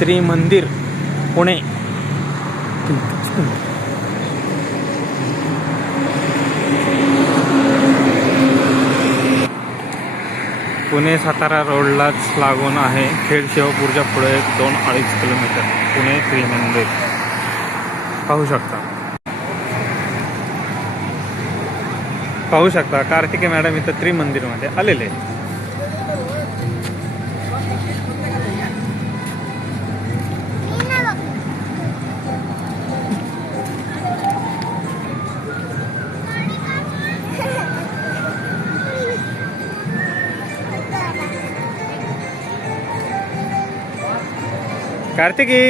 त्रिमंदिर पुणे। पुणे सातारा रोडलाच लागून आहे। खेड शिवापूरच्या पुढे 2-2.5 किलोमीटर पुणे त्रिमंदिर पाहू शकता। कार्तिके मॅडम इथं त्रिमंदिरमध्ये आलेले। कार्तिकी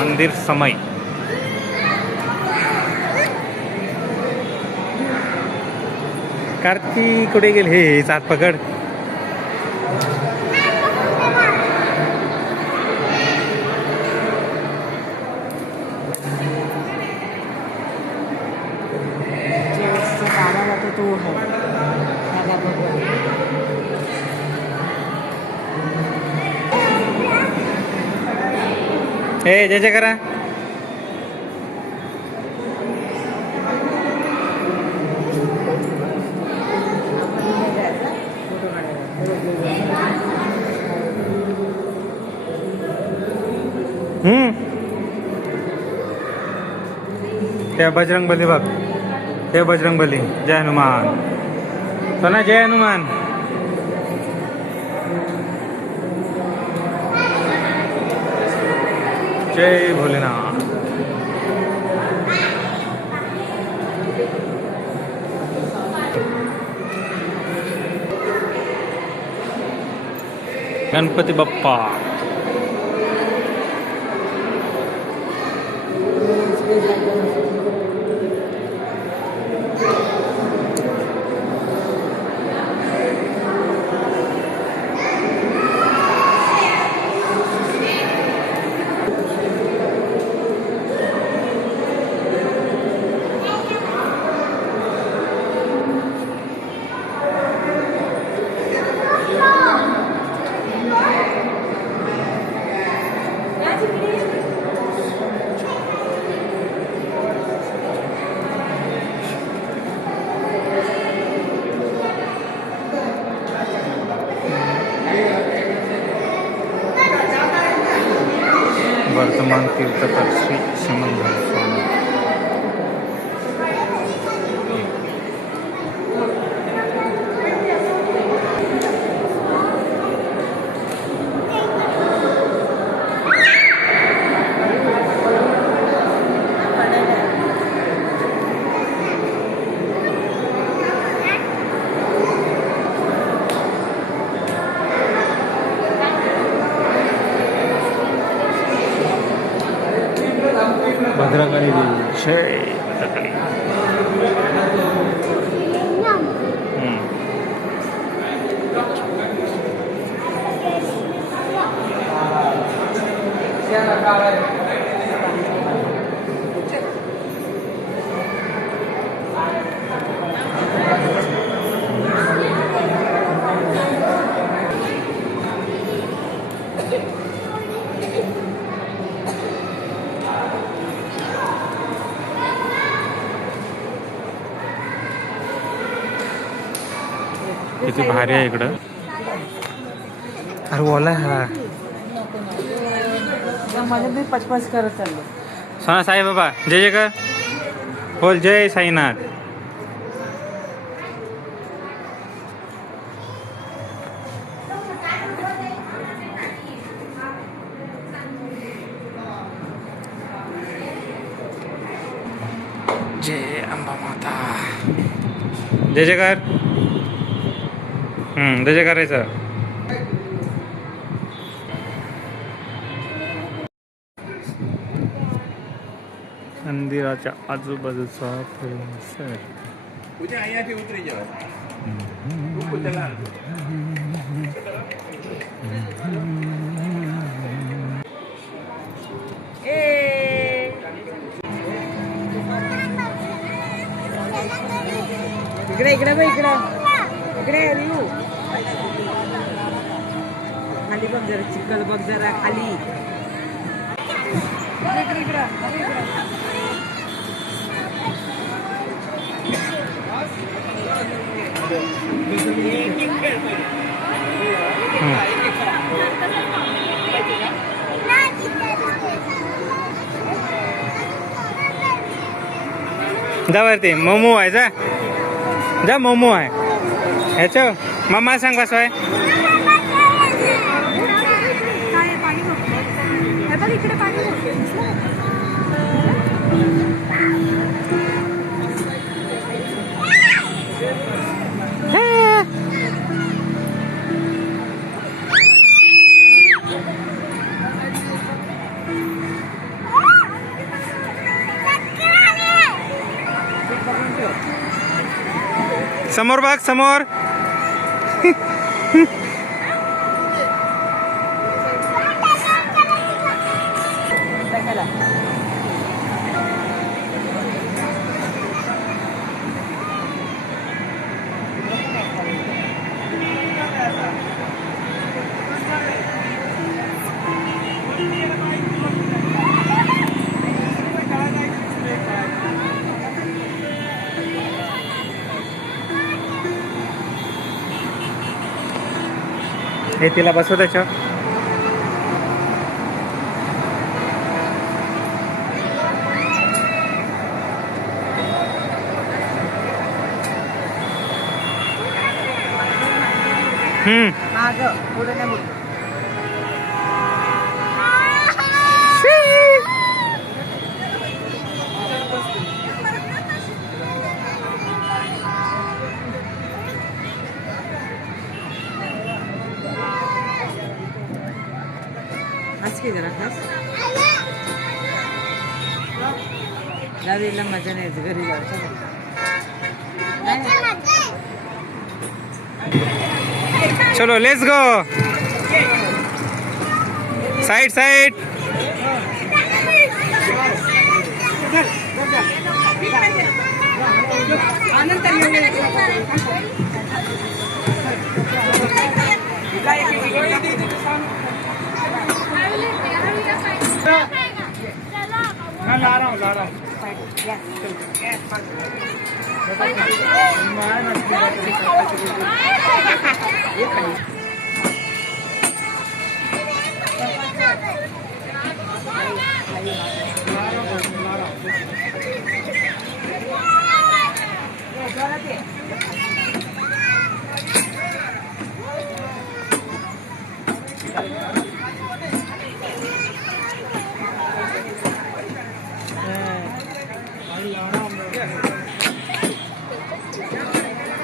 मंदिर समय कार्ती कुठे गेले? हे चाट पकड। हे जय जय करा। त्या बजरंगबली बघ, हे बजरंगबली। जय हनुमान सोना, जय हनुमान। जय भोलेनाथ। गणपती बाप्पा। वर्तमान तीर्थकर श्री समंदर स्वामी। भद्रकाली देवी. जय भद्रकाली. किती भारी आहे इकडं. अरे बोला हा माझ्या मी पचपच करत चाललो. सोना साई बाबा जय जय कर बोल. जय साईनाथ. जय अंबा माता. जय जय कर. जय जय करायचं. मंदिराच्या आजूबाजूचा परिसर. इकडे इकडे बघ इकडे इकडे रियू खाली बघ जरा चिखल बघ जरा खाली. इकडे इकडे जा वरती मोमो आहे. जा जा मोमो आहे ह्याचं. मम्मा सांग कसं आहे. समोर बघ समोर. हे तिला बसव त्याच्यावर. पुढे नाही बोल. आज की जरा खास दादीला मजा नाही यायची घरी जायचं. चलो लेट्स गो. Side side. ला रहा हूँ.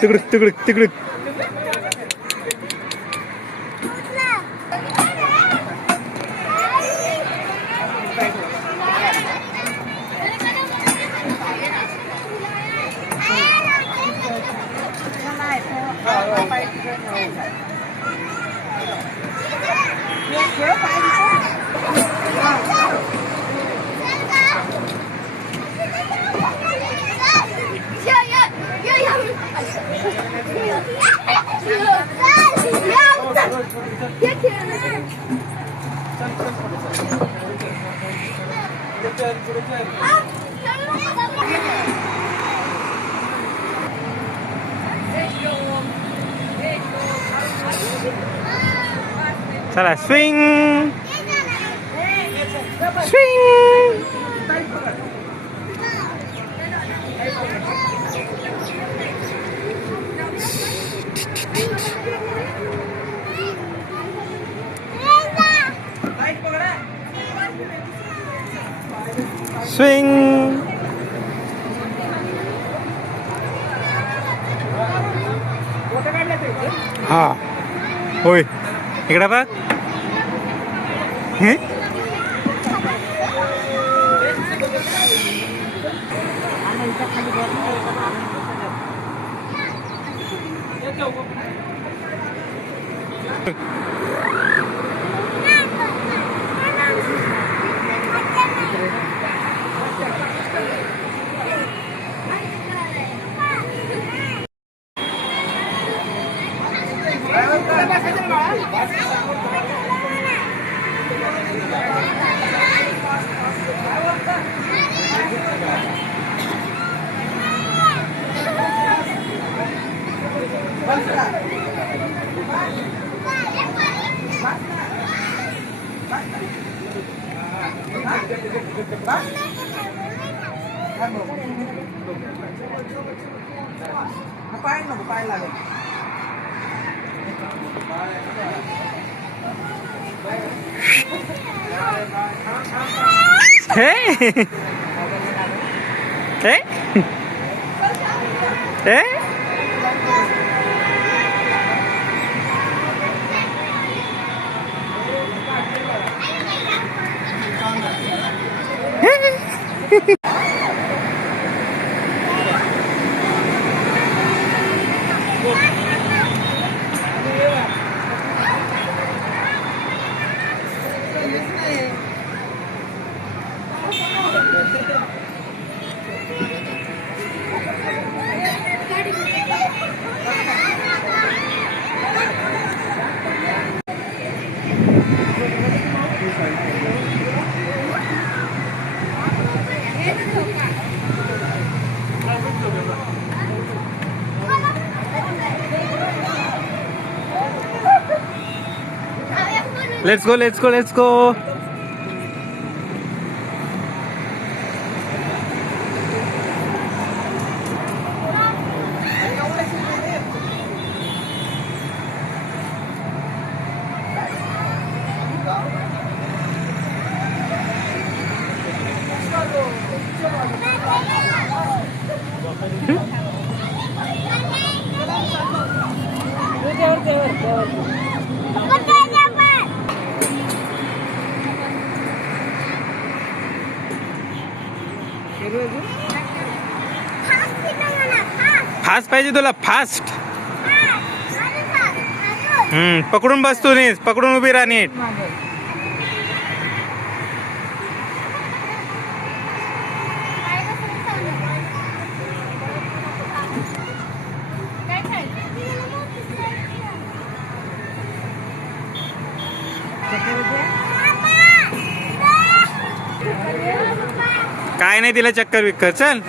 तिकडे तिकडे तिकडे. चला स्विंग स्विंग. स्विंग. हा होय इकडे बघ. हे पाय लागेल. हे हे हे Let's go, let's go, let's go. Fast पाहिजे तुला फास्ट. पकडून बस तू नीट, पकडून उभी राहा नीट. काय नाही तिला चक्कर विक्कर. चल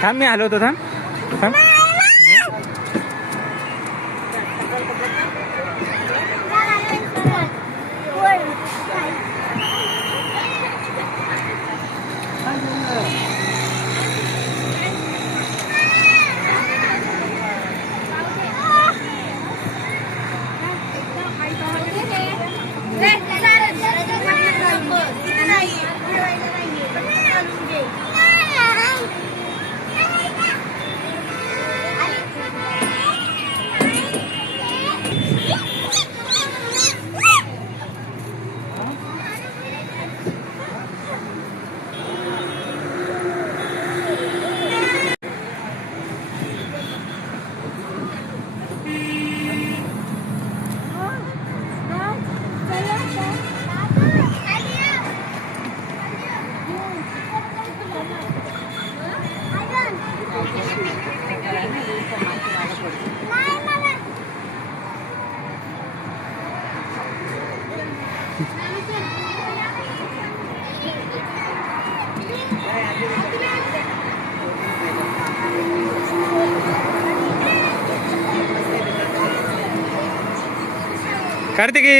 थांब मी आलो होतो. थांब थांब. कार्तिकी